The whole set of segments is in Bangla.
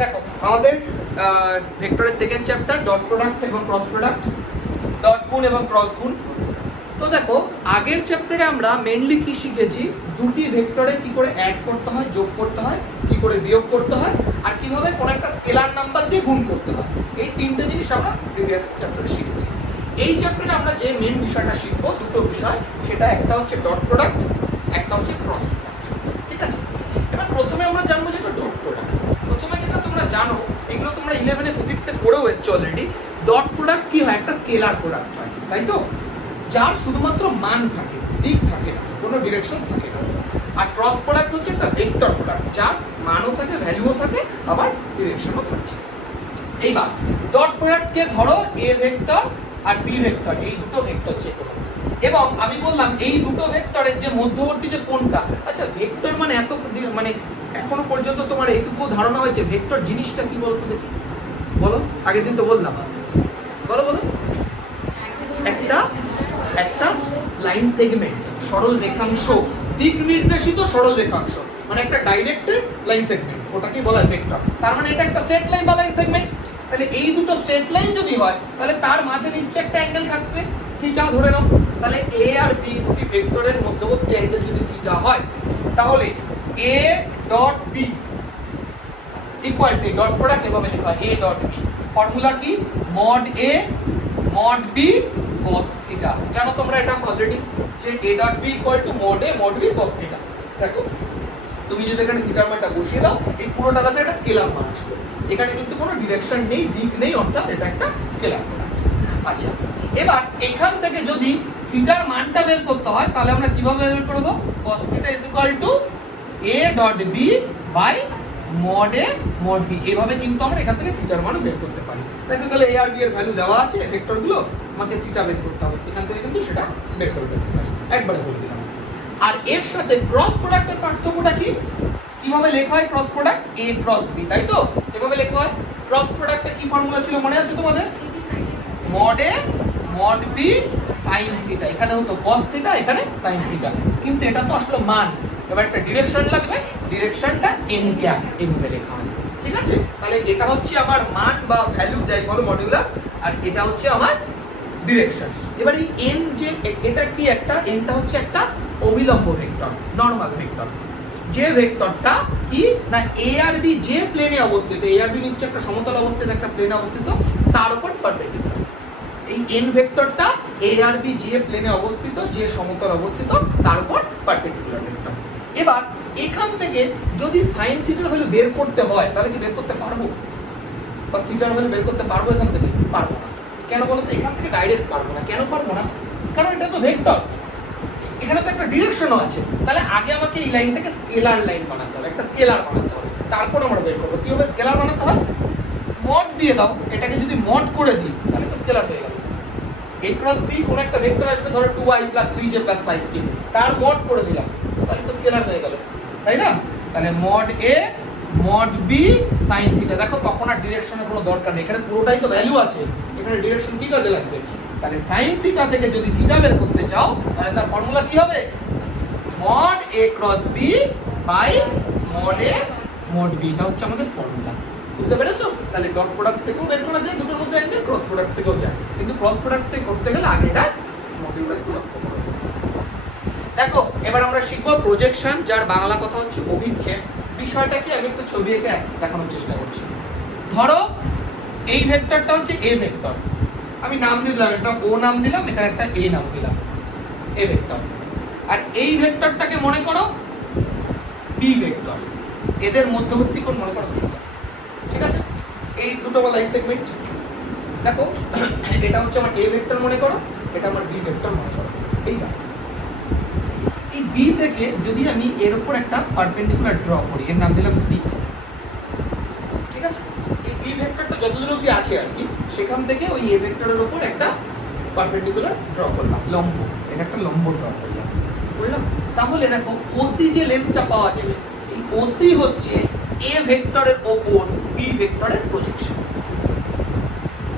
দেখো আমাদের ভেক্টরের সেকেন্ড চ্যাপ্টার ডট প্রোডাক্ট এবং ক্রস প্রোডাক্ট, ডট গুণ এবং ক্রস গুণ। তো দেখো আগের চ্যাপ্টারে আমরা মেইনলি কি শিখেছি, দুটি ভেক্টরে কি করে অ্যাড করতে হয়, যোগ করতে হয়, কি করে বিয়োগ করতে হয়, আর কিভাবে কোন একটা স্কেলার নাম্বার দিয়ে গুণ করতে হয়। এই তিনটে জিনিস আমরা প্রিভিয়াস চ্যাপ্টারে শিখেছি। এই চ্যাপ্টারে আমরা যে মেইন বিষয়টা শিখবো, দুটো বিষয়, সেটা একটা হচ্ছে ডট প্রোডাক্ট, একটা হচ্ছে ক্রস প্রোডাক্ট। ঠিক আছে, এবার প্রথমে আমরা জানবো যেটা ডট প্রোডাক্ট। প্রথমে যেটা তোমরা জানো, এগুলো তোমরা 11 ফিজিক্সে পড়েও এসছো অলরেডি। ডট প্রোডাক্ট কি হয়, একটা স্কেলার প্রোডাক্ট হয়, তাই তো, যার শুধুমাত্র মান থাকে, দিক থাকে না, কোনো ডিরেকশন থাকে না। আর ক্রস প্রোডাক্ট হচ্ছে একটা ভেক্টর প্রোডাক্ট, যার মানও থাকে, ভ্যালুও থাকে, আবার ডিরেকশনও থাকছে। এইবার ডট প্রোডাক্টকে ধরো এ ভেক্টর আর বি ভেক্টর, এই দুটো ভেক্টর চেক করো। এবং আমি বললাম এই দুটো ভেক্টরের যে মধ্যবর্তী যে কোণটা, আচ্ছা ভেক্টর মানে এত মানে এখনো পর্যন্ত তোমার এইটুকু ধারণা হয়েছে ভেক্টর জিনিসটা কি বলতো দেখি, বলো, আগের দিন তো বললাম, বলো বলো। একটা একটা লাইন সেগমেন্ট, সরল রেখাংশ, দিক নির্দেশিত সরল রেখাংশ, মানে একটা ডাইরেক্টেড লাইন সেগমেন্ট, ওটাকেই বলা হয় ভেক্টর। তার মানে এটা একটা স্ট্রেট লাইন বা লাইন সেগমেন্ট। তাহলে এই দুটো স্ট্রেট লাইন যদি হয়, তাহলে তার মাঝে নিশ্চয়ই একটা অ্যাঙ্গেল থাকবে, থিটা ধরে নাও। তাহলে এ আর বি দুটি ভেক্টরের মধ্যবর্তী অ্যাঙ্গেল যদি থিটা হয়, তাহলে A dot B equal to dot product এভাবে লেখা হয়, এ ডট বি। ফর্মুলা কি, mod A mod B cos theta. জানো তোমরা এটা অলরেডি, যে a dot b equal to mod a mod b cos theta. দেখো তুমি যদি এখানে থিটার মানটা বসিয়ে দাও, এই পুরোটাতে একটা স্কেলার মান আসবে। এখানে কিন্তু কোনো ডিরেকশন নেই, দিক নেই, অর্থাৎ এটা একটা স্কেলার প্রোডাক্ট। আচ্ছা, এবার এখান থেকে যদি থিটার মানটা বের করতে হয়, তাহলে আমরা কিভাবে বের করব, cos theta is equal to a dot b by mod a mod b। এভাবে কিন্তু আমরা এখান থেকে থিটার মান বের করতে পারি। দেখো তাহলে a আর b এর ভ্যালু দেওয়া আছে, ভেক্টরগুলো, আমাকে থিটা বের করতে হবে, এখান থেকে কিন্তু সেটা বের করে ফেলতে পারি, একবারে বলে দিলাম। আর এর সাথে ক্রস প্রোডাক্টের পার্থক্যটা কি, কিভাবে লেখা হয় cross product, a cross b, তাই তো, এভাবে লেখা হয়। ক্রস প্রোডাক্টে কি ফর্মুলা ছিল মনে আছে তোমাদের, mod a mod b sin theta. এখানে হতো cos থিটা, এখানে sin থিটা, কিন্তু এটা তো আসলে মান। এবার একটা ডিরেকশন লাগবে, ডিরেকশনটা n ক্যাপ, এভাবে লেখা হয়। ঠিক আছে, তাহলে এটা হচ্ছে আমার মান বা ভ্যালু যাই বলো, মডুলাস, আর এটা হচ্ছে আমার ডিরেকশন। এবার এই n যে এটা কি, একটা nটা হচ্ছে একটা অভিলম্ব ভেক্টর, নরমাল ভেক্টর। যে ভেক্টরটা কি না, a আর b যে প্লেনে অবস্থিত, a আর b নিশ্চয়ই একটা সমতল অবস্থিত, একটা প্লেনে অবস্থিত, তার উপর পারপেন্ডিকুলার। এই n ভেক্টরটা a আর b যে প্লেনে অবস্থিত, যে সমতল অবস্থিত, তার উপর পারপেন্ডিকুলার ভেক্টর। এবার এখান থেকে যদি sin থিটার ভ্যালু বের করতে হয়, তাহলে কি বের করতে পারবো, বা থিটার ভ্যালু বের করতে পারবো এখান থেকে, পারবো না। কেন বলো তো, এখান থেকে ডাইরেক্ট পারবো না। কেন পারবো না, কারণ এটা তো ভেক্টর, এখানে তো একটা ডিরেকশনও আছে। তাহলে আগে আমাকে এই লাইনটাকে স্কেলার লাইন বানাতে হবে, একটা স্কেলার বানাতে হবে, তারপর আমরা বের করবো। কিভাবে স্কেলার বানাতে হয়, মড দিয়ে দাও, এটাকে যদি মড করে দিই, তাহলে তো স্কেলার হয়ে গেল। a ক্রস b কোন একটা ভেক্টর আসবে, ধরো 2i + 3j + 5k, তার মড করে দিলাম, তাহলে তো স্কেলার হয়ে গেল, তাই না। তাহলে mod a mod b sin theta. দেখো তখন আর ডিরেকশনের কোনো দরকার নেই, এখানে পুরোটাই তো ভ্যালু আছে, এখানে ডিরেকশন কি কাজে লাগবে। তাহলে sin থিটা থেকে যদি থিটা বের করতে চাও, তাহলে তার ফর্মুলা কি হবে, mod a cross b by mod a mod b। এটা হচ্ছে আমাদের ফর্মুলা, বুঝতে পেরেছো। তাহলে ডট প্রোডাক্ট থেকেও বের করা যায় দুটোর মধ্যে অ্যাঙ্গেল, ক্রস প্রোডাক্ট থেকেও যায়, কিন্তু ক্রস প্রোডাক্ট থেকে করতে গেলে আগে এটা মডিউলাসটা লক্ষ্য করো। দেখো এবার আমরা শিখবো প্রজেকশন, যার বাংলা কথা হচ্ছে অভিক্ষেপ। বিষয়টা কি, আমি একটু ছবি এঁকে দেখানোর চেষ্টা করছি। ধরো এই ভেক্টরটা হচ্ছে a ভেক্টর, আমি নাম দিলাম, একটা o নাম দিলাম, এখানে একটা a নাম দিলাম, a ভেক্টর। আর এই ভেক্টরটাকে মনে করো b ভেক্টর, এদের মধ্যবর্তী কোণ মনে করো থিটা। ঠিক আছে, এই দুটো লাইন সেগমেন্ট। দেখো এটা হচ্ছে আমার a ভেক্টর মনে করো, এটা আমার b ভেক্টর মনে করো। এইবার এই b থেকে যদি আমি এর উপর একটা পারপেন্ডিকুলার ড্র করি, এর নাম দিলাম c। ঠিক আছে, এই b ভেক্টরটা যতদূর অবধি আছে আর কি, সেখান থেকে ওই a ভেক্টরের উপর একটা পারপেন্ডিকুলার ড্র করলাম, লম্ব, এটা একটা লম্ব ড্র করলাম, বুঝলাম। তাহলে দেখো OC যে লেন্থটা পাওয়া যাবে, এই OC হচ্ছে a ভেক্টরের ওপর b ভেক্টরের প্রজেকশন।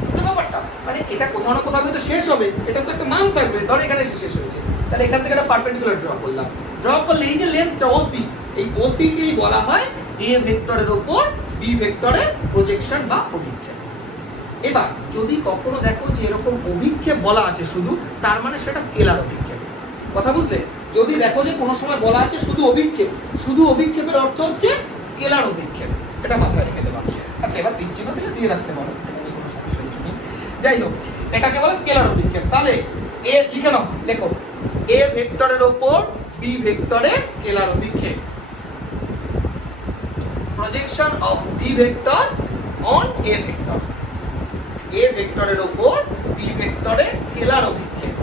বুঝতে ব্যাপারটা, মানে এটা কোথাও না কোথাও হয়তো শেষ হবে, এটা তো একটা মান থাকবে, ধর এখানে শেষ হয়েছে, তাহলে এখান থেকে একটা পারপেন্ডিকুলার ড্র করলাম, ড্র করলে এই যে লেন্থটা OC, এই OC কেই বলা হয় a ভেক্টরের ওপর বি ভেক্টরের প্রজেকশন বা অভিক্ষেপ। এবার যদি কখনো দেখো যে এরকম অভিক্ষেপ বলা আছে শুধু, তার মানে সেটা স্কেলার অভিক্ষেপ। কথা বুঝলে? যদি দেখো যে কোনো সময় বলা আছে শুধু অভিক্ষেপ, শুধু অভিক্ষেপের অর্থ হচ্ছে স্কেলার অভিক্ষেপ, এটা মাথায় রেখে দেবা। আচ্ছা, এবার দিচ্ছি না, তাহলে দিয়ে রাখতে পারো, কোনো সমস্যা কিছু নেই। যাই হোক, এটাকে বলে স্কেলার অভিক্ষেপ। তাহলে এ লিখে নাও, লেখো এ ভেক্টরের ওপর বি ভেক্টরের স্কেলার অভিক্ষেপ, projection of B vector on A vector. A ভেক্টরের ওপর বি ভেক্টরের স্কেলার অভিক্ষেপ।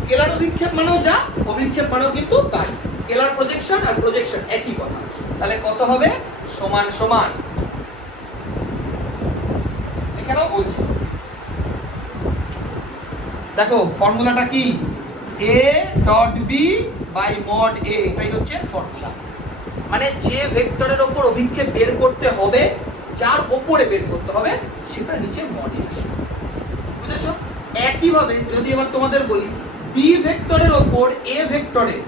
স্কেলার অভিক্ষেপ মানেও যা, অভিক্ষেপ মানেও কিন্তু তাই। স্কেলার প্রজেকশন আর প্রজেকশন একই কথা। তাহলে কত হবে? সমান সমান, এখানেও বলছি দেখো ফর্মুলাটা কি, a dot b by mod a, এটাই হচ্ছে ফর্মুলা। মানে যে ভেক্টরের ওপর অভিক্ষেপ বের করতে হবে, যার ওপরে বের করতে হবে, সেটা নিচে মড a আসবে। বুঝেছো? একই ভাবে যদি এবার তোমাদের বলি b ভেক্টরের ওপর a ভেক্টরের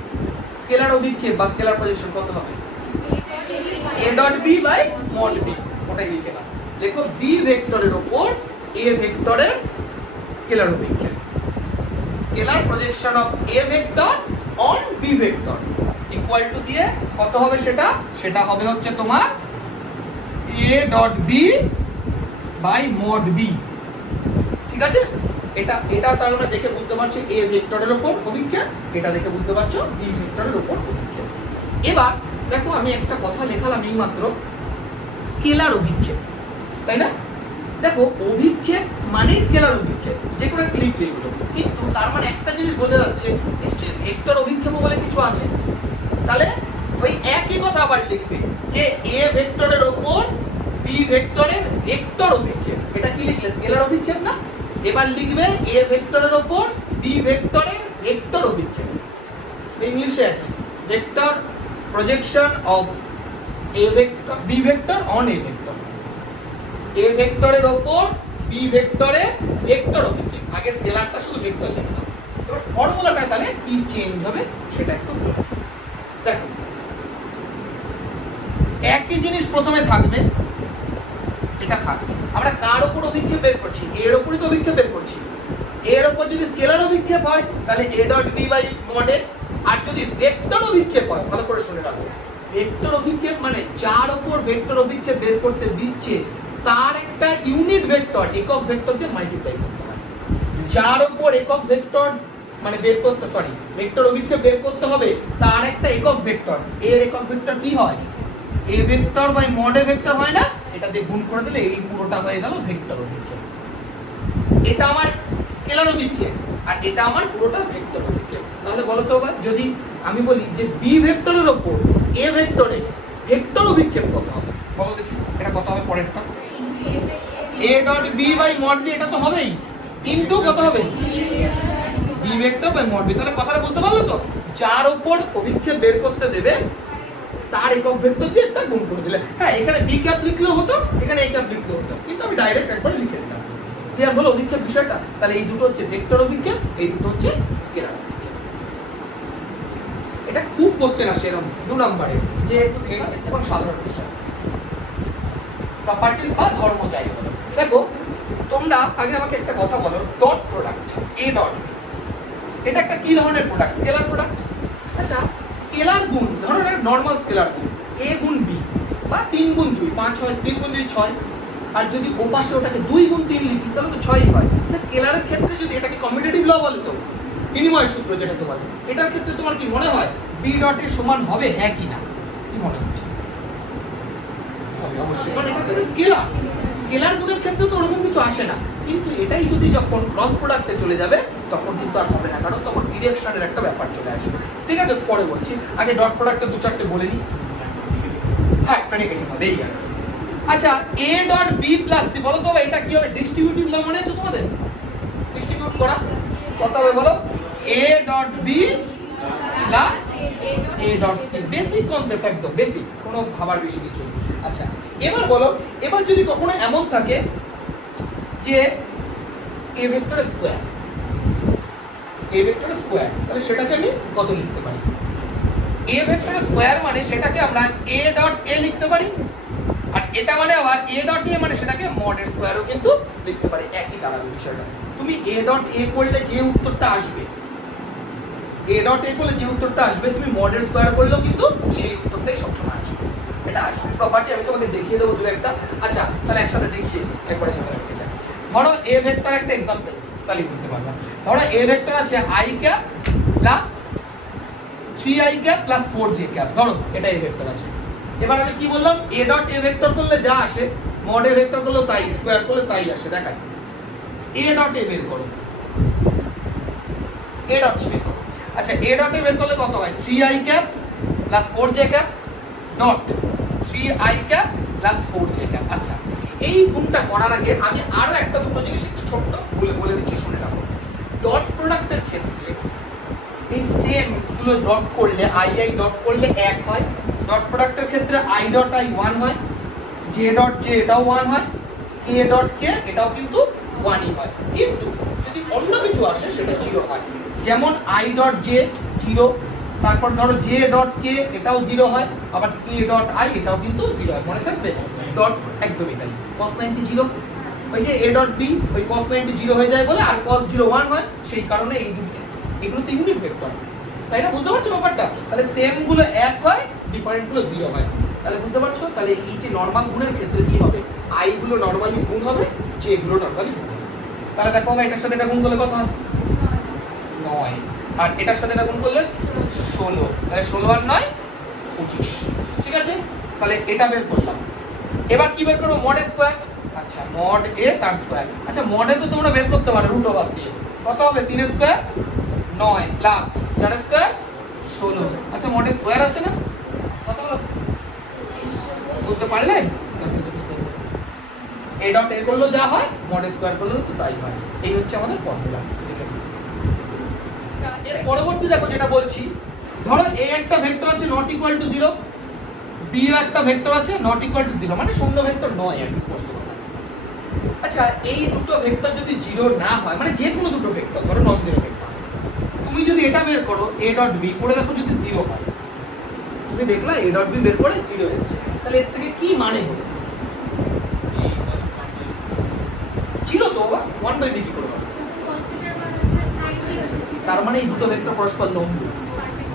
স্কেলার অভিক্ষেপ বা স্কেলার প্রজেকশন কত হবে? a dot b by mod b, ওটাই লিখে নাও। লেখো b ভেক্টরের ওপর a ভেক্টরের স্কেলার অভিক্ষেপ, scalar projection of a vector on b vector equal to দিয়ে কত হবে সেটা? সেটা হবে হচ্ছে তোমার a dot b by mod b। ঠিক আছে? এটা তাহলে আমরা দেখে বুঝতে পারছি a ভেক্টরের উপর অভিক্ষেপ, এটা দেখে বুঝতে পারছো b ভেক্টরের উপর অভিক্ষেপ। এবার দেখো আমি একটা কথা লেখালাম এইমাত্র, স্কেলার অভিক্ষেপ, তাই না? দেখো অভিক্ষেপ মানে স্কেলার অভিক্ষেপ, যে কোনো একটা লিখলে এগুলো, কিন্তু তার মানে একটা জিনিস বোঝা যাচ্ছে নিশ্চয়ই ভেক্টর অভিক্ষেপ বলে কিছু আছে। তাহলে ওই একই কথা আবার লিখবে যে a ভেক্টরের উপর b ভেক্টরের ভেক্টর অভিক্ষেপ, এটা কি লিখলে? স্কেলার অভিক্ষেপ না? এবার লিখবে a ভেক্টরের উপর b ভেক্টরের ভেক্টর অভিক্ষেপ, ইংলিশে একই, vector projection of a vector b vector on a vector. a ভেক্টরের উপর b ভেক্টরে ভেক্টর অভিক্ষেপ, আগে স্কেলারটা শুধু ভেক্টর লিখলাম। এবার ফর্মুলাটা তাহলে কি চেঞ্জ হবে সেটা একটু বলি। দেখো একই জিনিস প্রথমে থাকবে, এটা থাকবে, আমরা কার উপর অভিক্ষেপ বের করছি? এর উপরই তো অভিক্ষেপ বের করছি। এর উপর যদি স্কেলার অভিক্ষেপ হয় তাহলে a dot b by mod a, আর যদি ভেক্টর অভিক্ষেপ হয়, ভালো করে শুনে রাখো, ভেক্টর অভিক্ষেপ মানে যার উপর ভেক্টর অভিক্ষেপ বের করতে দিচ্ছে তার একটা ইউনিট ভেক্টর, একক ভেক্টর দিয়ে মাল্টিপ্লাই করতে হয়। যার উপর একক ভেক্টর মানে বের করতে, সরি, ভেক্টর অভিক্ষেপ বের করতে হবে, তার একটা একক ভেক্টর, এর একক ভেক্টর কি হয়? a vector by mod a vector হয় না? এটা দিয়ে গুণ করে দিলে এই পুরোটা হয়ে গেল ভেক্টর অভিক্ষেপ। এটা আমার স্কেলার অভিক্ষেপ আর এটা আমার পুরোটা ভেক্টর অভিক্ষেপ। তাহলে বলো তো এবার যদি আমি বলি যে b ভেক্টরের উপর a ভেক্টরে ভেক্টর অভিক্ষেপ কত হবে? বলো দেখি, এটা কত হবে? পরেরটা a dot b by mod b, এটা তো হবেই, ইনটু কত হবে? b vector by mod b। তাহলে কথাটা বুঝতে পারলো তো? যার উপর অভিক্ষেপ বের করতে দেবে তার একক ভেক্টর দিয়ে একটা গুণ করে দিলে, হ্যাঁ এখানে b ক্যাপ লিখলেও হতো, এখানে a ক্যাপ লিখলেও হতো, কিন্তু আমি ডাইরেক্ট একবার লিখে দিলাম। ক্লিয়ার হলো অভিক্ষেপ বিষয়টা? তাহলে এই দুটো হচ্ছে ভেক্টর অভিক্ষেপ, এই দুটো হচ্ছে স্কেলার অভিক্ষেপ। এটা খুব কোশ্চেন আসে এরকম 2 নম্বরে, যে এবং সাধারণ বিষয় প্রপার্টিজ বা ধর্ম যাই বলো। দেখো তোমরা আগে আমাকে একটা কথা বলো, dot product a dot b, এটা একটা কি ধরনের প্রোডাক্ট? Scalar product. আচ্ছা স্কেলার গুণ, ধরো এটা নরমাল স্কেলার গুণ a গুণ b বা 3 গুণ 2 5 হয়, 3 গুণ 2 6, আর যদি ওপাশে ওটাকে 2 গুণ 3 লিখি তাহলে তো 6ই হয়। না স্কেলারের ক্ষেত্রে যদি এটাকে কমিউটেটিভ ল বলে, তো বিনিময় সূত্র যেটাকে বলে, এটার ক্ষেত্রে তোমার কি মনে হয় b ডট এর সমান হবে? হ্যাঁ কি না? কি মনে হচ্ছে? হবে অবশ্যই, কারণ এটা তো স্কেলার। স্কেলার গুণের ক্ষেত্রে তো ওরকম কিছু আসে না, কিন্তু এটাই যদি যখন ক্রস প্রোডাক্টে চলে যাবে তখন কিন্তু আর হবে না, কারণ তখন ডিরেকশনের একটা ব্যাপার চলে আসবে। ঠিক আছে, পরে বলছি, আগে ডট প্রোডাক্টে 2-4টে বলে নিই। হ্যাঁ একটা নেগেটিভ হবে এই আর। আচ্ছা a dot b plus c, বলো তো এটা কি হবে? ডিস্ট্রিবিউটিভ ল মনে আছে তোমাদের? ডিস্ট্রিবিউট করা কত হবে বলো? a dot b plus a dot c, basic concept, একদম বেসিক, কোনো ভাবার বেশি কিছু নেই। আচ্ছা এবার বলো, এবার যদি কখনো এমন থাকে যে a vector square, a vector square, তাহলে সেটাকে আমি কত লিখতে পারি? a ভেক্টর স্কয়ার মানে সেটাকে আমরা a ডট a লিখতে পারি, আর এটা মানে আবার এ ডট এ মানে সেটাকে মড এর স্কয়ারও কিন্তু লিখতে পারে, একই দাঁড়াবে বিষয়টা। তুমি এ ডট এ করলে যে উত্তরটা আসবে, এ ডট এ করলে যে উত্তরটা আসবে, তুমি মড এর স্কয়ার করলেও কিন্তু সেই উত্তরটাই সবসময় আসবে। এটা আসবে প্রপার্টি, আমি তোমাকে দেখিয়ে দেবো দু একটা। আচ্ছা তাহলে একসাথে দেখিয়ে একবারে ঝামেলা মিটে যায়। ধরো এ ভেক্টর একটা এক্সাম্পল, তাহলে বুঝতে পারবা। ধরো এ ভেক্টর আছে i cap plus 3i cap plus 4j cap, ধরো এটা এ ভেক্টর আছে। এবার আমি কি বললাম, এ ডট এ ভেক্টর করলে যা আসে মড এ ভেক্টর করলে তাই, স্কয়ার করলে তাই আসে। দেখাই, এ ডট এ বের করো, এ ডট এ বের করো। আচ্ছা এ ডট এ বের করলে কত হয়, 3i cap plus 4j cap dot 3i cap plus 4j cap. আচ্ছা এই গুণটা করার আগে আমি আরো একটা দুটো জিনিস একটু ছোট্ট বলে দিচ্ছি, শুনে রাখো। ডট প্রোডাক্টের ক্ষেত্রে এই সেম গুলো ডট করলে আই ডট করলে 1 হয়, ডট প্রোডাক্টের ক্ষেত্রে i ডট i 1 হয়, j ডট j এটাও 1 হয়, k ডট k এটাও কিন্তু 1ই হয়। কিন্তু যদি অন্য কিছু আসে সেটা 0 হয়। যেমন i ডট j 0, তারপর ধরো j ডট k এটাও 0 হয়, আবার k ডট i এটাও কিন্তু 0 হয়। মনে থাকবে ডট একদমই তাই। cos 90 0, ওই যে a ডট b ওই cos 90 0 হয়ে যায় বলে, আর cos 0 1 হয়, সেই কারণে এই দুটো এগুলো তো ইউনিট ভেক্টর, তাই না? বুঝতে পারছো ব্যাপারটা? তাহলে সেম গুলো 1 হয়, ডিফারেন্ট গুলো 0 হয়। তাহলে বুঝতে পারছো? তাহলে এই যে নরমাল গুণের ক্ষেত্রে কি হবে, i গুলো নরমালি গুণ হবে, j গুলো নরমালি গুণ হবে। তাহলে দেখো এটার সাথে এটা গুণ করলে কত হয়, 9, আর এটার সাথে এটা গুণ করলে 16, তাহলে 16 আর 9 25। ঠিক আছে, তাহলে এটা বের করলাম। এবার কি বের করব, মড স্কয়ার। আচ্ছা মড এ তার স্কয়ার। আচ্ছা মডে তো তোমরা বের করতে পারো রুট ওভার দিয়ে, কত হবে 3 স্কয়ার 9 প্লাস 4 স্কয়ার 16। আচ্ছা মডে স্কয়ার আছে না, কত হলো বুঝতে পারলে? এ ডট এ করলে যা হয় মড স্কয়ার করলে তো তাই হয়। এই হচ্ছে আমাদের ফর্মুলা। এর পরবর্তী দেখো যেটা বলছি, ধরো এ একটা ভেক্টর আছে নট ইকুয়াল টু 0, বি ও একটা ভেক্টর আছে নট ইকুয়াল টু 0, মানে শূন্য ভেক্টর নয় আর কি, স্পষ্ট কথা। আচ্ছা এই দুটো ভেক্টর যদি 0 না হয়, মানে যে কোনো দুটো ভেক্টর, ধরো নন জিরো ভেক্টর, তুমি যদি এটা বের করো a ডট b করে দেখো যদি 0 হয়, তুমি দেখলা a ডট b বের করে 0 এসেছে, তাহলে এর থেকে কি মানে হলো 0 তো বাবা 1/b কি করে হবে? তার মানে এই দুটো ভেক্টর পরস্পর লম্ব,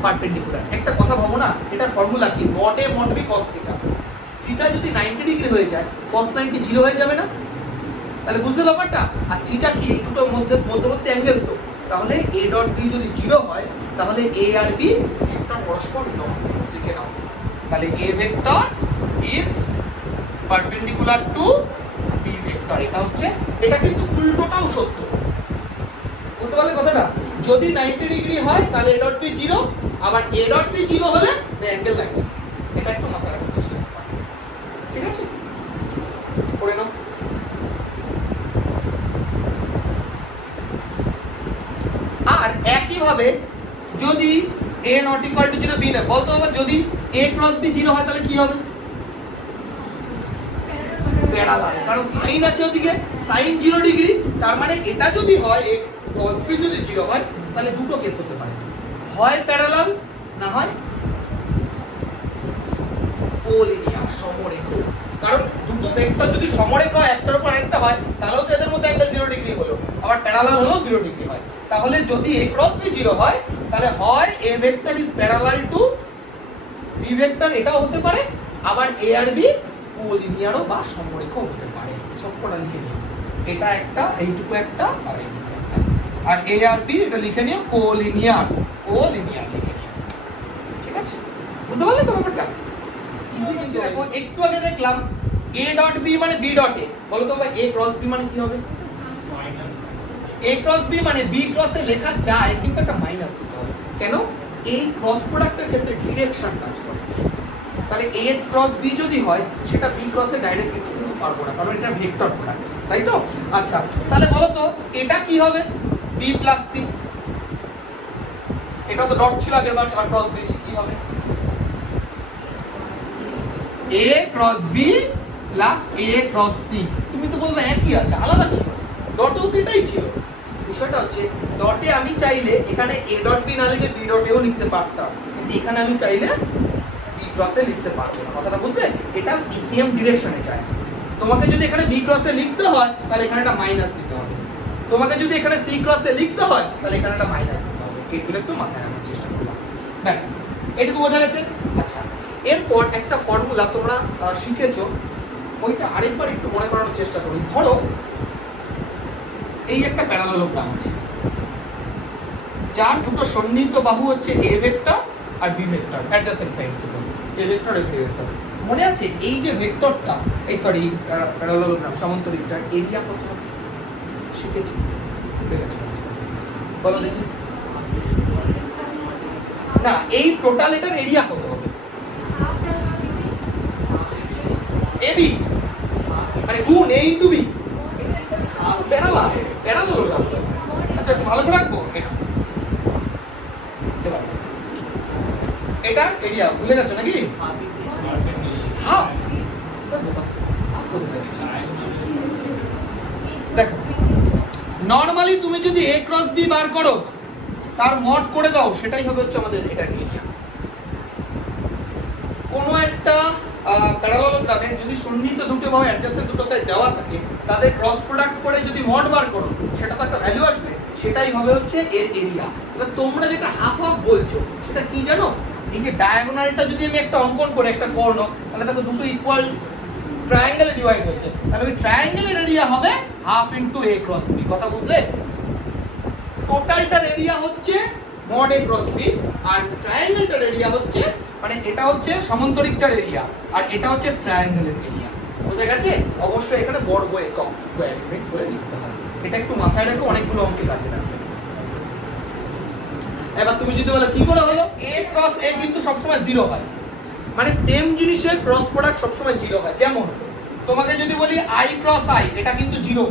পারপেন্ডিকুলার। একটা কথা ভাবো না, এটার ফর্মুলা কি, mod a mod b cos theta. Theta যদি 90 ডিগ্রি হয়ে যায়, cos 90 0 হয়ে যাবে না? তাহলে বুঝতে ব্যাপারটা? আর থিটা কি এই দুটোর মধ্যবর্তী অ্যাঙ্গেল তো, তাহলে a ডট b যদি 0 হয়, তাহলে a আর b ভেক্টর পরস্পর লম্ব। লিখে নাও, তাহলে a vector is perpendicular to b vector. এটা হচ্ছে, এটা কিন্তু উল্টোটাও সত্য। বুঝতে পারলে কথাটা? যদি 90 ডিগ্রি হয় তাহলে a ডট b 0, আবার a ডট b 0 হলে অ্যাঙ্গেল 90। এটা একটু মাথায় রাখার চেষ্টা করো, ঠিক আছে? করে নাও। আর একই ভাবে যদি a not equal to 0 b না, বলতো বাবা যদি a ক্রস b 0 হয় তাহলে কি হবে? প্যারালাল, কারণ সাইন আছে ওদিকে, সাইন 0 ডিগ্রি, তার মানে এটা যদি হয় x cos b যদি 0 হয়, তাহলে দুটো কেস হতে পারে, হয় প্যারালাল না হয় কোলিনিয়ার, সমরেখ। কারণ দুটো ভেক্টর যদি সমরেখ হয়, একটার উপর আরেকটা হয়, তাহলেও তো এদের মধ্যে অ্যাঙ্গেল 0 ডিগ্রি হলো, আবার প্যারালাল হলেও 0 ডিগ্রি হয়। তাহলে যদি a ক্রস b 0 হয়, তাহলে হয় a vector is parallel to b vector, এটাও হতে পারে, আবার a আর b কোলিনিয়ারও বা সমরেখও হতে পারে। সবকটা লিখে নিও, এটা একটা, এইটুকু একটা, আর এইটুকু একটা। আর a আর b এটা লিখে নিও কোলিনিয়ার, কোলিনিয়ার লিখে নিও, ঠিক আছে? বুঝতে পারলে তো ব্যাপারটা? ইজি কিন্তু। দেখো একটু আগে দেখলাম a ডট b মানে b ডট a, বলো তো ভাই a ক্রস b মানে কি হবে? a ক্রস b মানে b ক্রসে লেখা যায়, কিন্তু একটা মাইনাস দিতে হবে। কেন? এই ক্রস প্রোডাক্টের ক্ষেত্রে ডিরেকশন কাজ করে। তাহলে a ক্রস b যদি হয়, সেটা b ক্রসে ডাইরেক্ট লিখতে কিন্তু পারবো না, কারণ এটা ভেক্টর প্রোডাক্ট, তাই তো? আচ্ছা তাহলে বলো তো এটা কি হবে? b প্লাস c, এটা তো ডট ছিল আগের বার, এবার ক্রস দিয়েছি, কি হবে? a cross b plus a cross c। তুমি তো বলবে একই আছে, আলাদা কি? ডটেও তো এটাই ছিল। বিষয়টা হচ্ছে ডটে আমি চাইলে এখানে a ডট b না লিখে b ডট এও লিখতে পারতাম, কিন্তু এখানে আমি চাইলে b ক্রসে লিখতে পারবো না, কথাটা বুঝলে? এটা সেম ডিরেকশনে যায়। তোমাকে যদি এখানে বি ক্রসে লিখতে হয় তাহলে এখানে একটা মাইনাস দিতে হবে, তোমাকে যদি এখানে সি ক্রসে লিখতে হয় তাহলে এখানে একটা মাইনাস দিতে হবে। এইগুলো একটু মাথায় রাখার চেষ্টা করলাম, ব্যাস এটুকু বোঝা গেছে। আচ্ছা, এরপর একটা ফর্মুলা তোমরা শিখেছো, ওইটা আরেকবার একটু মনে করানোর চেষ্টা করি। ধরো এই একটা প্যারালেলোগ্রাম আছে যার দুটো সন্নিহিত বাহু হচ্ছে এ ভেক্টর আর বি ভেক্টর, অ্যাডজাসেন্ট সাইড দুটো এ ভেক্টর আর বি ভেক্টর। মনে আছে এই যে ভেক্টরটা, এই সরি প্যারালেলোগ্রাম সমান্তরিকটার এরিয়া কত হবে শিখেছি? দেখেছো? বলো দেখি। না, এই টোটাল এটার এরিয়া কত হবে? এবি মানে গুণ এ ইনটু বি, প্যারালেলোগ্রাম। আচ্ছা, একটু ভালো করে রাখবো। এটা এরিয়া ভুলে গেছো নাকি? হাফ। দেখো নরমালি তুমি যদি a ক্রস b বার করো তার মড করে দাও, সেটাই হবে হচ্ছে আমাদের এটার এরিয়া। কোনো একটা প্যারালেলোগ্রামে যদি সন্নিহিত দুটো বাহু অ্যাডজাসেন্ট দুটো সাইড দেওয়া থাকে, তাদের ক্রস প্রোডাক্ট করে যদি মড বার করো সেটা তো একটা ভ্যালু আসবে, সেটাই হবে হচ্ছে এর এরিয়া। এবার তোমরা যেটা হাফ হাফ বলছো সেটা কি জানো? এই যে ডায়াগোনালটা যদি আমি একটা অঙ্কন করে একটা কর্ণ, তাহলে দেখো দুটো ইকুয়াল ট্রায়াঙ্গেলে ডিভাইড হয়েছে, তাহলে ওই ট্রায়াঙ্গেলের এরিয়া হবে half into a cross b, কথা বুঝলে? টোটালটার এরিয়া হচ্ছে মড a ক্রস b, আর ট্রায়াঙ্গেলটার এরিয়া হচ্ছে, মানে এটা হচ্ছে সমান্তরিকটার এরিয়া আর এটা হচ্ছে ট্রায়াঙ্গেলের এরিয়া। বুঝা গেছে? অবশ্যই এখানে বর্গ একক স্কয়ার ইউনিট করে লিখতে হবে, এটা একটু মাথায় রেখো, অনেকগুলো অঙ্কের কাছে রাখবে। এবার তুমি যদি বলো কি করে হলো, a ক্রস a কিন্তু সবসময় 0 হয়, মানে সেম জিনিসের ক্রস প্রোডাক্ট সবসময় 0 হয়। যেমন তোমাকে যদি বলি i ক্রস i, এটা কিন্তু 0,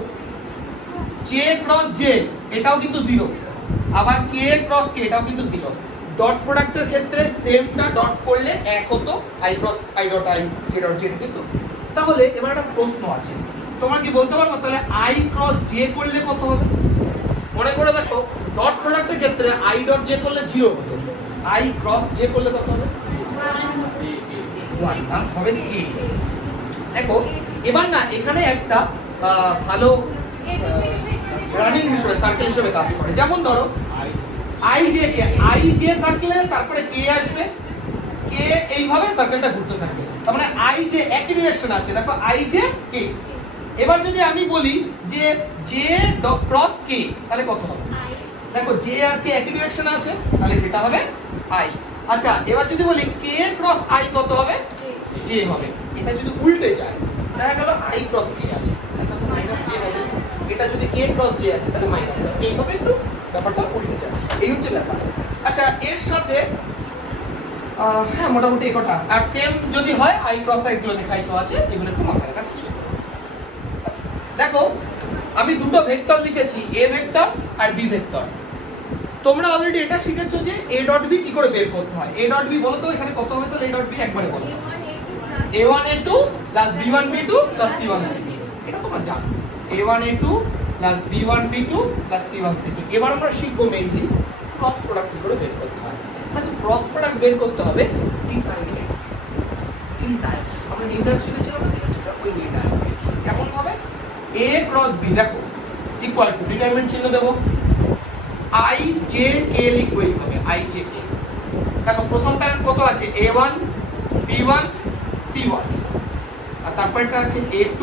j ক্রস j এটাও কিন্তু 0, আবার k ক্রস k এটাও কিন্তু 0। ডট প্রোডাক্টের ক্ষেত্রে সেমটা ডট করলে এক হতো, i cross i dot i j dot j কিন্তু। তাহলে এবার একটা প্রশ্ন আছে, তোমরা কি বলতে পারবে তাহলে i ক্রস j করলে কত হবে? মনে করে দেখো, ডট প্রোডাক্টের ক্ষেত্রে i ডট j করলে 0 হতো, i ক্রস j করলে কত হবে? 1 না, হবে k। দেখো এবার না এখানে একটা ভালো রানিং হিসেবে সার্কেল হিসেবে কাজ করে। যেমন ধরো i j K i j থাকলে তারপরে k আসবে, k এইভাবে সার্কেলটা ঘুরতে থাকবে, তার মানে i j একই ডিরেকশন আছে। দেখো i j k। এবার যদি আমি বলি যে j ক্রস k তাহলে কত হবে? দেখো j আর k একই ডিরেকশন আছে, তাহলে সেটা হবে i। আচ্ছা, এবার যদি বলি k ক্রস i কত হবে? j হবে। এটা যদি উল্টে যায় দেখা গেল i ক্রস k আছে, তাহলে মাইনাস j হবে। এটা যদি k ক্রস j আছে তাহলে মাইনাস হয়। এইভাবে একটু ব্যাপারটা উল্টে যায়, এই হচ্ছে ব্যাপার। আচ্ছা, এর সাথে হ্যাঁ মোটামুটি এই কথা। আর সেম যদি হয় i ক্রস i গুলো দেখাইতো আছে, এগুলো একটু মাথায় রাখার চেষ্টা করো। দেখো আমি দুটো ভেক্টর লিখেছি, a ভেক্টর আর b ভেক্টর। তোমরা অলরেডি এটা শিখেছো যে a ডট b কি করে বের করতে হয়। a ডট b বলো তো এখানে কত হবে? তাহলে a ডট b একবারে বলো, a1 a2 plus b1 b2 plus c1 c2, এটা তোমরা জানো, a1 a2 plus b1 b2 plus c1 c2। এবার আমরা শিখবো মেইনলি ক্রস প্রোডাক্ট কি করে বের করতে হয়। দেখো ক্রস প্রোডাক্ট বের করতে হবে আমরা নির্ণয় শিখেছিলাম না, সেটা ছিল ওই নির্ণয়। কেমন ভাবে? a ক্রস b দেখো ইকুয়াল টু ডিটারমিনেন্ট চিহ্ন দেব, i j k লিখবো এইভাবে, i j k। দেখো প্রথম টার্ম কত আছে? a1 b1 c1, আর তারপরটা আছে a2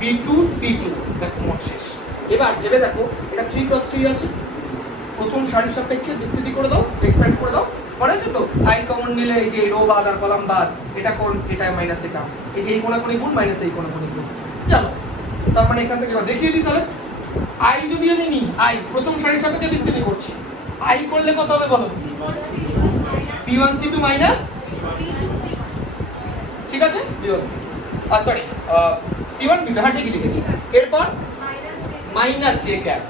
b2 c2। দেখো মোট শেষ। এবার ভেবে দেখো এটা 3 ক্রস 3 আছে, প্রথম সারির সাপেক্ষে বিস্তৃতি করে দাও, এক্সপ্যান্ড করে দাও, মনে আছে তো? i কমন নিলে এই যে রো বাদ আর কলাম বাদ, এটা কোন, এটা মাইনাস এটা, এই যে এই কোণাকুণি গুণ মাইনাস এই কোণাকুণি গুণ, জানো? তার মানে এখান থেকে দেখিয়ে দিই তাহলে i যদি আমি নিই, i প্রথম সারির সাপেক্ষে বিস্তৃতি করছি, i করলে কত হবে বলো? b1 c2 মাইনাস, ঠিক আছে, b1 c2 sorry c1 b2, হ্যাঁ ঠিকই লিখেছি। এরপর minus j cap,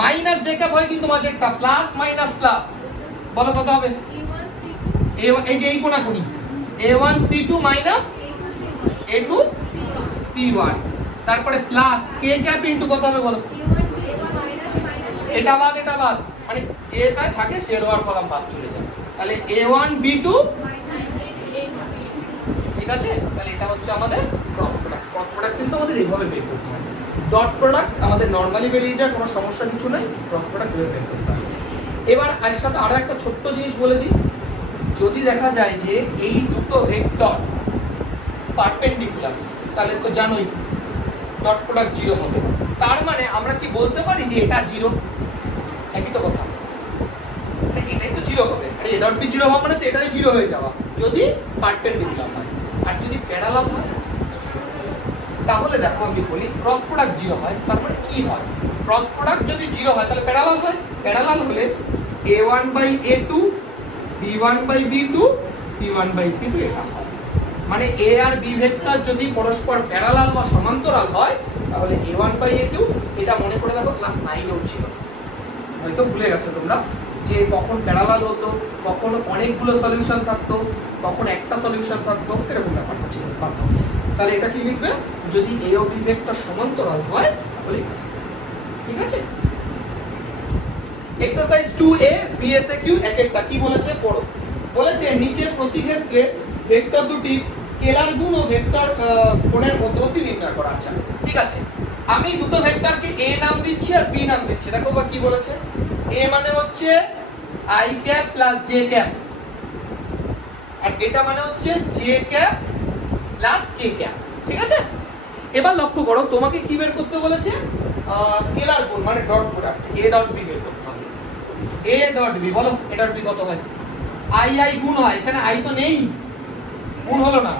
minus j cap হয় কিন্তু মাঝেরটা প্লাস মাইনাস প্লাস, বলো কত হবে? এই যে এই কোণাকুণি a1 c2 minus a2 c1, তারপরে প্লাস k ক্যাপ ইনটু কত হবে বলো? এটা বাদ এটা বাদ, মানে যেটাই থাকে সে রো আর কলাম বাদ চলে যায়, তাহলে a1 b2 ঠিক আছে? তাহলে এটা হচ্ছে আমাদের ক্রস প্রোডাক্ট। ক্রস প্রোডাক্ট কিন্তু আমাদের এইভাবে বের করতে হয়। ডট প্রোডাক্ট আমাদের নর্মালি বেরিয়ে যায়, কোনো সমস্যা কিছু নাই। ক্রস প্রোডাক্ট এভাবে বের করতে হয়। এবার এর সাথে আরো একটা ছোট্ট জিনিস বলে দিই, যদি দেখা যায় যে এই দুটো ভেক্টর পারপেন্ডিকুলার, তাহলে তো জানোই ডট প্রোডাক্ট 0 হবে। তার মানে আমরা কি বলতে পারি যে এটা 0? একই তো কথা, এটাই তো 0 হবে। আরে এ ডট বি 0 হওয়া মানে তো এটাই 0 হয়ে যাওয়া, যদি পারপেন্ডিকুলার হয়। আর যদি প্যারালাল হয়, তাহলে দেখো আমি বলি ক্রস প্রোডাক্ট 0 হয়, তার মানে কি হয়? ক্রস প্রোডাক্ট যদি 0 হয় তাহলে প্যারালাল হয়। প্যারালাল হলে a1/a2 b1/b2 c1/c2 এটা হয়। মানে a আর b ভেক্টর যদি পরস্পর প্যারালাল বা সমান্তরাল হয় তাহলে a1/a2, এটা মনে করে দেখো ক্লাস 9 এও ছিল, হয়তো ভুলে গেছো তোমরা, যে কখন প্যারালাল হতো, কখন অনেকগুলো সলিউশন থাকতো, কখন একটা সলিউশন থাকতো, এরকম ব্যাপারটা ছিল। তাহলে এটা কি লিখবে? যদি a ও b ভেক্টর সমান্তরাল হয় তাহলে ঠিক আছে। এক্সারসাইজ 2a VSAQ একেরটা কি বলেছে পড়ো। বলেছে নিচে প্রতি ক্ষেত্রে ভেক্টর দুটি স্কেলার গুণ ও ভেক্টর কোণের মধ্যবর্তী নির্ণয় করা। আচ্ছা ঠিক আছে, আমি দুটো ভেক্টরকে a নাম দিচ্ছি আর b নাম দিচ্ছি। দেখো বা কি বলেছে, a মানে হচ্ছে i cap plus j cap, আর এটা মানে হচ্ছে j cap plus k cap. ঠিক আছে, এবার লক্ষ্য করো তোমাকে কি বের করতে বলেছে? স্কেলার গুণ মানে dot product a dot b বের করতে হবে। a ডট b বলো, a ডট b কত হয়? i গুণ হয়, এখানে i তো নেই, গুণ হলো না।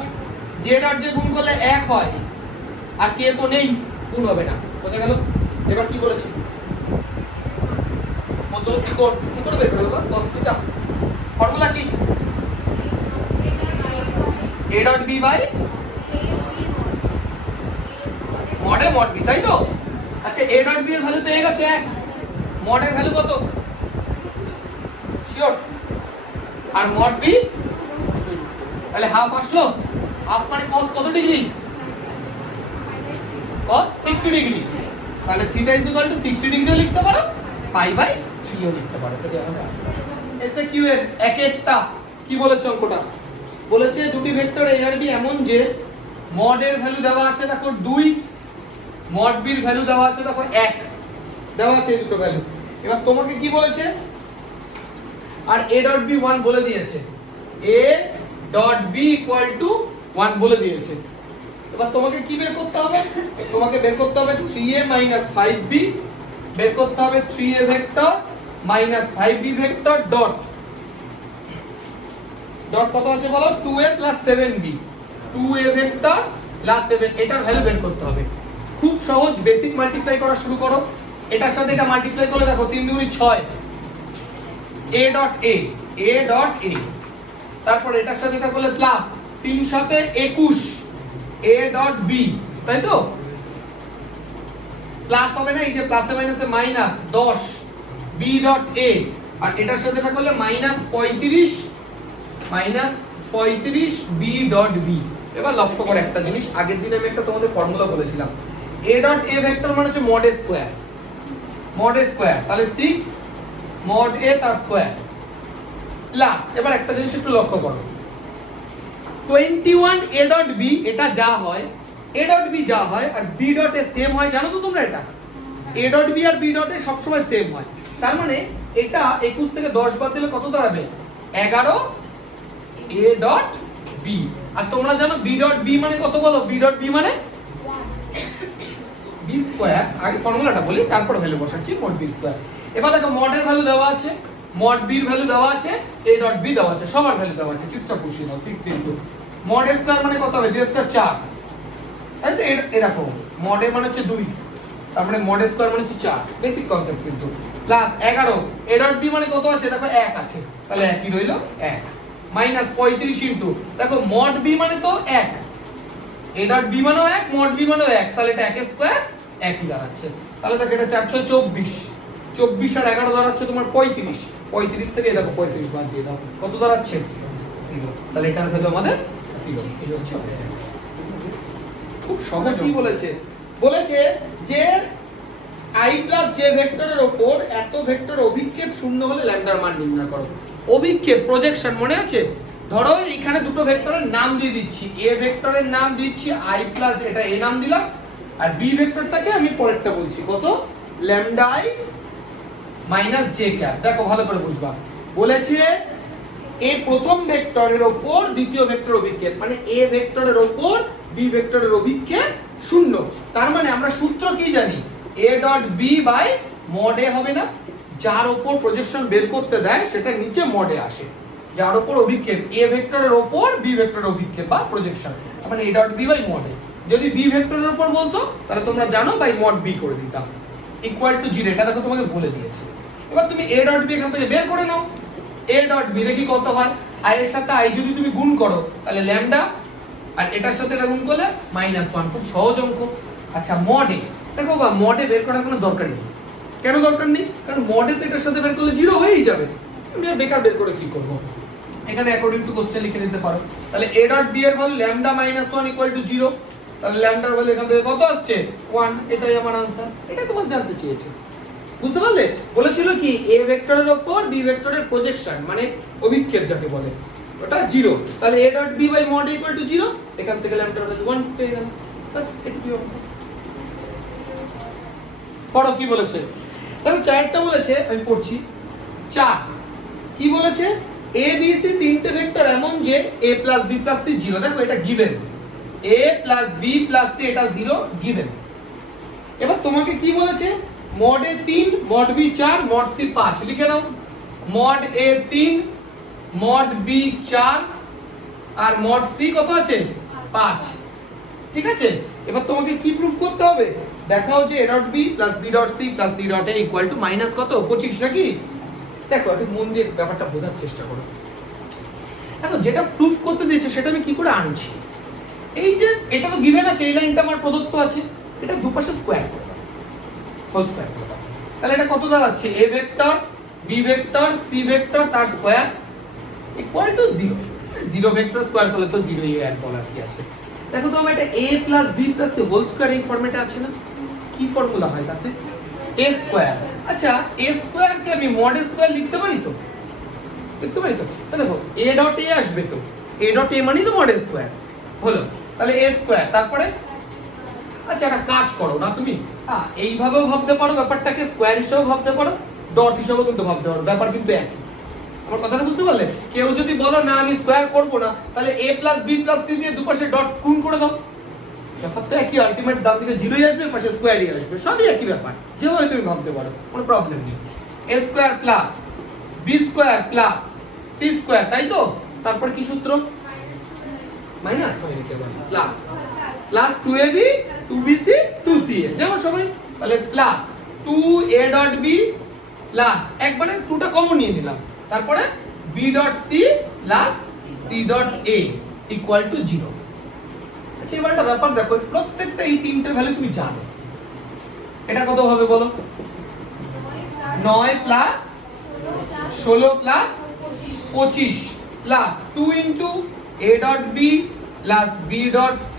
j ডট j গুণ করলে 1 হয়, আর k তো নেই, গুণ হবে না। বোঝা গেল? এবার কি বলেছি? মধ্যবর্তী কোণ কি করে বের করব? cos θ। ফর্মুলা কি? a dot b by mod a mod b, তাই তো? আচ্ছা a ডট b এর ভ্যালু পেয়ে গেছে 1, mod এর ভ্যালু কত? শিওর? আর mod b তাহলে হাফ আসলো। হাফ মানে cos কত ডিগ্রি? cos 60 degree. তাহলে θ = 60 ডিগ্রিও লিখতে পারো, π/3 ও লিখতে পারো। এটা আমাদের आंसर। SAQ এর একেরটা কি বলেছে অঙ্কটা? বলেছে দুটি ভেক্টর a আর b এমন যে mod এর ভ্যালু দেওয়া আছে দেখো 2, mod b এর ভ্যালু দেওয়া আছে দেখো 1, দেওয়া আছে দুটো ভ্যালু। এবার তোমাকে কি বলেছে? আর a ডট b 1 বলে দিয়েছে, a ডট b = 1 বলে দিয়েছে। এবার তোমাকে কি বের করতে হবে? তোমাকে বের করতে হবে 3a - 5b, বের করতে হবে 3a vector minus 5b vector dot dot কত আছে বলো? 2a + 7b, 2a vector plus 7, এটার ভ্যালু বের করতে হবে। খুব সহজ, বেসিক মাল্টিপ্লাই করা শুরু করো। এটার সাথে এটা মাল্টিপ্লাই করলে দেখো 3 × 6, a dot a, a dot a, তারপর এটার সাথে এটা করলে প্লাস 3 × 7 = 21, a ডট b, তাই তো? প্লাস হবে না, এই যে প্লাসে মাইনাসে মাইনাস 10, b ডট a, আর এটার সাথে এটা করলে -35 b ডট b। এবার লক্ষ্য করে একটা জিনিস, আগের দিন আমি একটা তোমাদের ফর্মুলা বলেছিলাম, a ডট a ভেক্টর মানে হচ্ছে mod a square, mod a square, তাহলে 6 mod a তার স্কয়ার প্লাস, এবার একটা জিনিস একটু লক্ষ্য করো, 21 a ডট b, এটা যা হয় a ডট b যা হয় আর b ডট a সেম হয়, জানো তো তোমরা? এটা a ডট b আর b ডট a সব সময় সেম হয়। তার মানে এটা 21 থেকে 10 বাদ দিলে কত দাঁড়াবে? 11 a ডট b। আর তোমরা জানো b ডট b মানে কত বলো? b ডট b মানে 1 b স্কয়ার। আগে ফর্মুলাটা বলি, তারপর ভ্যালু বসাচ্ছি, mod b স্কয়ার। এবার দেখো mod এর ভ্যালু দেওয়া আছে, mod b এর ভ্যালু দেওয়া আছে, a ডট b দেওয়া আছে, সবার ভ্যালু দেওয়া আছে, চুপচাপ বসিয়ে দাও। 6 * mod a স্কয়ার মানে কত হবে? 2 স্কয়ার 4, তাই তো? এরকম mod a মানে হচ্ছে 2, তার মানে mod a স্কয়ার মানে হচ্ছে 4, বেসিক কনসেপ্ট কিন্তু। প্লাস 11 a ডট b মানে কত আছে? দেখো 1 আছে, তাহলে একই রইলো 1, মাইনাস 35 দেখো mod b মানে তো 1, a ডট b মানেও 1, mod b মানেও 1, তাহলে এটা 1 স্কয়ার একই দাঁড়াচ্ছে। তাহলে দেখো এটা 4 × 6 = 24, 24 আর 11 দাঁড়াচ্ছে তোমার 35, 35 থেকে দেখো 35 বাদ দিয়ে দাও, কত দাঁড়াচ্ছে? 0। তাহলে এটার ভ্যালু আমাদের 0। এই হচ্ছে খুব সহজ। কি বলেছে? বলেছে যে i + j ভেক্টরের উপর এত ভেক্টর অভিক্ষেপ শূন্য হলে ল্যামডার মান নির্ণয় করো। অভিক্ষেপ, প্রজেকশন মনে আছে? ধরো এখানে দুটো ভেক্টরের নাম দিয়ে দিচ্ছি, এ ভেক্টরের নাম দিচ্ছি i প্লাস এটা এ নাম দিলাম, আর বি ভেক্টরটাকে আমি পরেরটা বলছি কত lambda i minus J cap. দেখো ভালো করে বুঝবা, বলেছে এ প্রথম ভেক্টরের উপর দ্বিতীয় ভেক্টর অভিক্ষেপ, মানে এ ভেক্টরের উপর বি ভেক্টরের অভিক্ষেপ শূন্য। তার মানে আমরা সূত্র কি জানি, a dot b by mod a হবে না, যার উপর প্রজেকশন বের করতে দেয় সেটা নিচে মডে আসে, যার উপর অভিক্ষেপ এ ভেক্টরের উপর বি ভেক্টরের অভিক্ষেপ বা প্রজেকশন, মানে a dot b by mod a. যদি বি ভেক্টরের উপর বলতো তাহলে তোমরা জানো বাই মড বি করে দিতাম ইকুয়াল টু 0, এটা দেখো তোমাকে বলে দিয়েছে। এবার তুমি a ডট বি এখান থেকে বের করে নাও, a ডট বি দেখি কত হয়, i এর সাথে i যদি তুমি গুণ করো তাহলে ল্যামডা, আর এটার সাথে এটা গুণ করলে -1, খুব সহজ অঙ্ক। আচ্ছা মডে দেখো বা মডে বের করার কোনো দরকারই নেই। কেন দরকার নেই? কারণ মডে তো এটার সাথে বের করলে 0 হয়েই যাবে, আমি আর বেকার বের করে কি করব। এখানে অ্যাকর্ডিং টু কোশ্চেন লিখে দিতে পারো, তাহলে a ডট b এর ভ্যালু ল্যামডা -1 ইকুয়াল টু 0, তাহলে ল্যামডার ভ্যালু এখান থেকে কত আসছে 1, এটাই আমার आंसर। এটা তোমার জানতে চেয়েছে, বুঝতে পারলে? বলেছিল কি a ভেক্টরের উপর b ভেক্টরের প্রজেকশন মানে অভিক্ষেপ যাকে বলে ওটা 0, তাহলে a dot b by mod equal to 0, এখান থেকে ল্যামডার ভ্যালু 1 পেয়ে গেলাম, বাস এটুকুই অঙ্ক। পড়ো কি বলেছে দেখো, চারটা বলেছে আমি পড়ছি। 4 কি বলেছে, a b c তিনটে ভেক্টর এমন যে a plus b plus c 0, দেখো এটা given, a plus b plus c এটা 0 গিভেন। এবার তোমাকে কি বলেছে, mod a 3 mod b 4 mod c 5 লিখে নাও, মড a 3 মড b 4 আর মড c কত আছে 5, ঠিক আছে? এবার তোমাকে কি প্রুফ করতে হবে, দেখাও যে a dot b plus b dot c plus c dot a equal to minus কত 25 নাকি? দেখো একটু মন দিয়ে ব্যাপারটা বোঝার চেষ্টা করো। দেখো যেটা প্রুফ করতে দিয়েছে সেটা আমি কি করে আনছি, এই যে এটা তো গিভেন আছে, এই লাইনটা আমার প্রদত্ত আছে, এটা দুপাশে স্কয়ার করে দাও, হোল স্কয়ার করে দাও, তাহলে এটা কত দাঁড়াচ্ছে a vector b vector c vector তার square equal to 0, 0 vector square করলে তো 0 ই অ্যাড বলার কি আছে। দেখো তো আমার এটা a plus b plus c whole square এই ফরম্যাটে আছে না, কি ফর্মুলা হয় তাতে a স্কয়ার। আচ্ছা a স্কয়ার কে আমি মড a স্কয়ার লিখতে পারি তো, লিখতে পারি তো, তাহলে দেখো a ডট a আসবে, তো a ডট a মানে তো মড a স্কয়ার হলো, তাহলে a স্কয়ার। তারপরে আচ্ছা একটা কাজ করো না তুমি, এইভাবেও ভাবতে পারো ব্যাপারটাকে, স্কয়ার হিসেবেও ভাবতে পারো, ডট হিসেবেও কিন্তু ভাবতে পারো, ব্যাপার কিন্তু একই। আমার কথাটা বুঝতে পারলে? কেউ যদি বলো না আমি স্কয়ার করব না, তাহলে a plus b plus c দিয়ে দুপাশে ডট গুণ করে দাও, ব্যাপার তো একই, আলটিমেট ডান দিকে 0ই আসবে, পাশে স্কয়ারই আসবে, সবই একই ব্যাপার, যেভাবে তুমি ভাবতে পারো, কোনো প্রবলেম নেই। a square plus b square plus c square, তাই তো? তারপর কি সূত্র, মাইনাস হয় নাকি আবার, plus plus 2ab 2bc 2ca, যেমন সবাই, তাহলে plus 2a dot b plus একবারে 2টা কমন নিয়ে নিলাম, তারপরে b dot c plus c dot a equal to 0। আচ্ছা এবার একটা ব্যাপার দেখো, প্রত্যেকটা এই তিনটে ভ্যালু তুমি জানো, এটা কত হবে বলো, 9 plus 16 plus 25 plus 2 into a dot b plus b dot c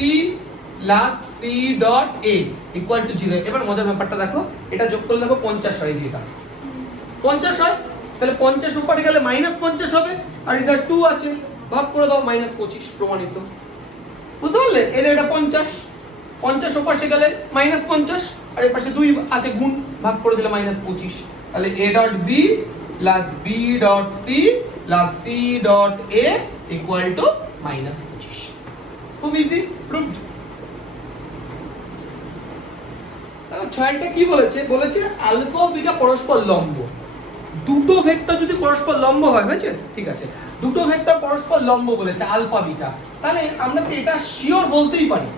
plus c dot a equal to 0। এবার মজার ব্যাপারটা দেখো, এটা যোগ করলে দেখো 50 হয়, যেটা 50 হয়, তাহলে 50 উপরে গেলে -50 হবে, আর ইধার 2 আছে, ভাগ করে দাও -25, প্রমাণিত। বুঝতে পারলে? এদের এটা 50 ওপাশে গেলে -50, আর এর পাশে 2 আছে গুণ, ভাগ করে দিলে -25, তাহলে a dot b plus b dot c plus c dot a equal to -25। খুব ইজি, প্রুভড। ছয়টা কি বলেছে, বলেছে আলফা ও বিটা পরস্পর লম্ব, দুটো ভেক্টর যদি পরস্পর লম্ব হয়, হয়েছে ঠিক আছে, দুটো ভেক্টর পরস্পর লম্ব বলেছে আলফা বিটা, তাহলে আমরা তো এটা শিওর বলতেই পারি,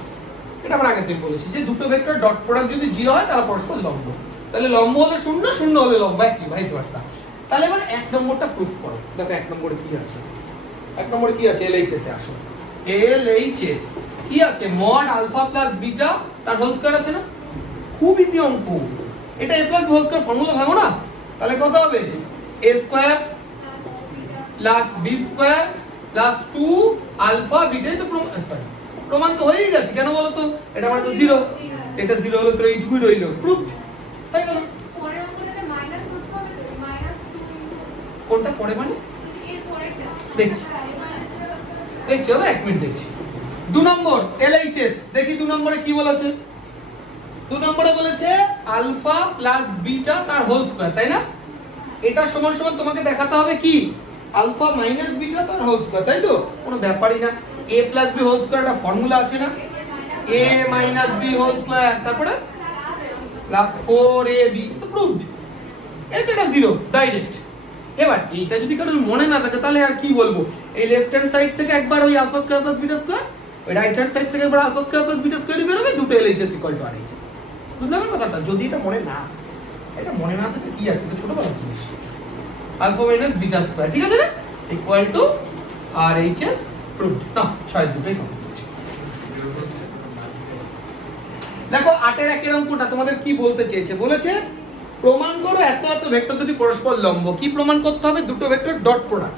এটা আমরা আগের দিন বলেছি যে দুটো ভেক্টর ডট প্রোডাক্ট যদি 0 হয় তারা পরস্পর লম্ব, তাহলে লম্ব হলে 0, 0 হলে লম্ব একই, ভাইস ভার্সা। তাহলে এবার 1 নম্বরটা প্রুফ করো। দেখো 1 নম্বরে কি আছে, 1 নম্বরে কি আছে, LHS এ আসো, LHS কি আছে, মড আলফা প্লাস বিটা তার হোল স্কয়ার আছে না, খুব ইজি অঙ্ক, এটা a plus whole square formula ভাঙো না, তাহলে কত হবে, a square plus b square plus 2 alpha বিটাই তো সরি প্রমাণ তো হয়েই গেছে, কেন বলো তো, এটা মানে তো 0, এটা 0 হলো তো এইটুকুই রইলো, প্রুফড হয়ে গেল। পরের অঙ্কটাতে মাইনাস করতে হবে তো, -2 কোনটা পরে মানে এর পরেরটা দেখছি, দেখছি হবে 1 মিনিট দেখছি 2 নম্বর LHS দেখি 2 নম্বরে কি বলেছে 2 নম্বরে বলেছে আলফা প্লাস বিটা তার হোল স্কয়ার তাই না এটা সমান সমান তোমাকে দেখাতে হবে কি আলফা মাইনাস বিটা তার হোল স্কয়ার তাই তো কোনো ব্যাপারই না a plus b whole square একটা ফর্মুলা আছে না a minus b whole square তারপরে প্লাস 4ab তো প্রুভড এটা 0 ডাইরেক্ট এবার এইটা যদি কারোর মনে না থাকে তাহলে আর কি বলবো এই লেফট হ্যান্ড সাইড থেকে একবার ওই alpha square plus beta square ওই রাইট হ্যান্ড সাইড থেকে একবার alpha square plus beta square বের হবে দুটো LHS RHS বুঝলাম কথাটা যদি এটা মনে না এটা মনে না থাকে কি আছে এটা ছোটবেলার জিনিস আলফা মাইনাস বিটা স্কয়ার ঠিক আছে না ইকুয়াল টু RHS প্রুভড না 6 দুটোই কমপ্লিট দেখো 8 এর একের অঙ্কটা তোমাদের কি বলতে চেয়েছে বলেছে প্রমাণ করো এত এত ভেক্টর দুটি পরস্পর লম্ব কি প্রমাণ করতে হবে দুটো ভেক্টর ডট প্রোডাক্ট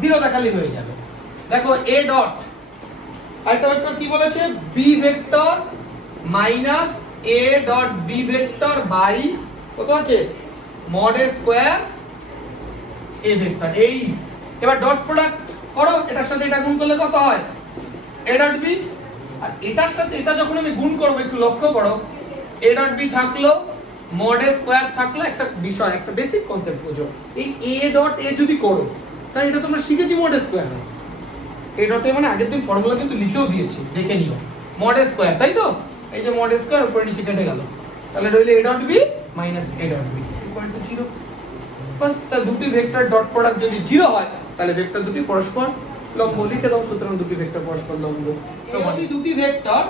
জিরো দেখালেই হয়ে যাবে দেখো a ডট আরেকটা ভেক্টর কি বলেছে b vector minus a dot b vector by কত আছে mod a square a vector এই এবার ডট প্রোডাক্ট করো এটার সাথে এটা গুণ করলে কত হয় a ডট b আর এটার সাথে এটা যখন আমি গুণ করব একটু লক্ষ্য করো a ডট b থাকলো mod a স্কয়ার থাকলো একটা বিষয় একটা বেসিক কনসেপ্ট বুঝো এই a ডট a যদি করো তাহলে এটা তোমরা শিখেছি mod a square a dot a মানে আগের দিন ফর্মুলা কিন্তু লিখেও দিয়েছি দেখে নিও mod a স্কয়ার তাই তো এই যে mod a স্কয়ার উপরে নিচে কেটে গেল তাহলে রইলো a dot b minus a dot b equal to 0 বাস তা দুটি ভেক্টর ডট প্রোডাক্ট যদি 0 হয় তাহলে ভেক্টর দুটি পরস্পর লম্ব লিখে দাও সুতরাং দুটি ভেক্টর পরস্পর লম্ব এই দুটি ভেক্টর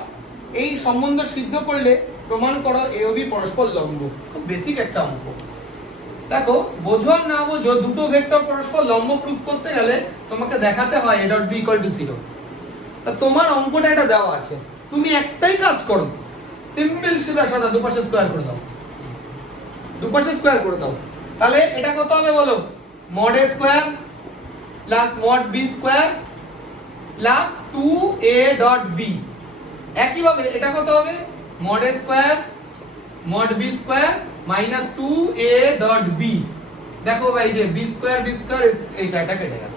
এই সম্বন্ধ সিদ্ধ করলে প্রমাণ করো a ও b পরস্পর লম্ব খুব বেসিক একটা অঙ্ক দেখো বোঝো আর না বোঝো দুটো ভেক্টর পরস্পর লম্ব প্রুফ করতে গেলে তোমাকে দেখাতে হয় a dot b equal to 0 তা তোমার অঙ্কটা এটা দেওয়া আছে তুমি একটাই কাজ করো সিম্পল সিধা সাদা দুপাশে স্কয়ার করে দাও দুপাশে স্কয়ার করে দাও তাহলে এটা কত হবে বলো mod a square plus mod b square plus 2a dot b একই ভাবে এটা কত হবে mod a square mod b square minus 2a dot b দেখো ভাই যে b স্কয়ার এইটা এটা কেটে গেল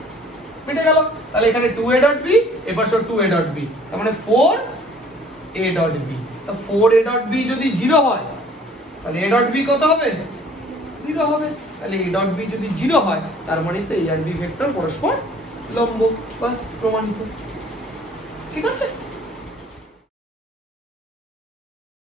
কেটে গেল তাহলে এখানে 2a ডট b এবার সব 2a ডট b তার মানে 4a ডট b তো 4a ডট b যদি 0 হয় তাহলে a ডট b কত হবে 0 হবে তাহলে a ডট b যদি 0 হয় তার মানে তো a আর b ভেক্টর পরস্পর লম্ব বাস প্রমাণিত ঠিক আছে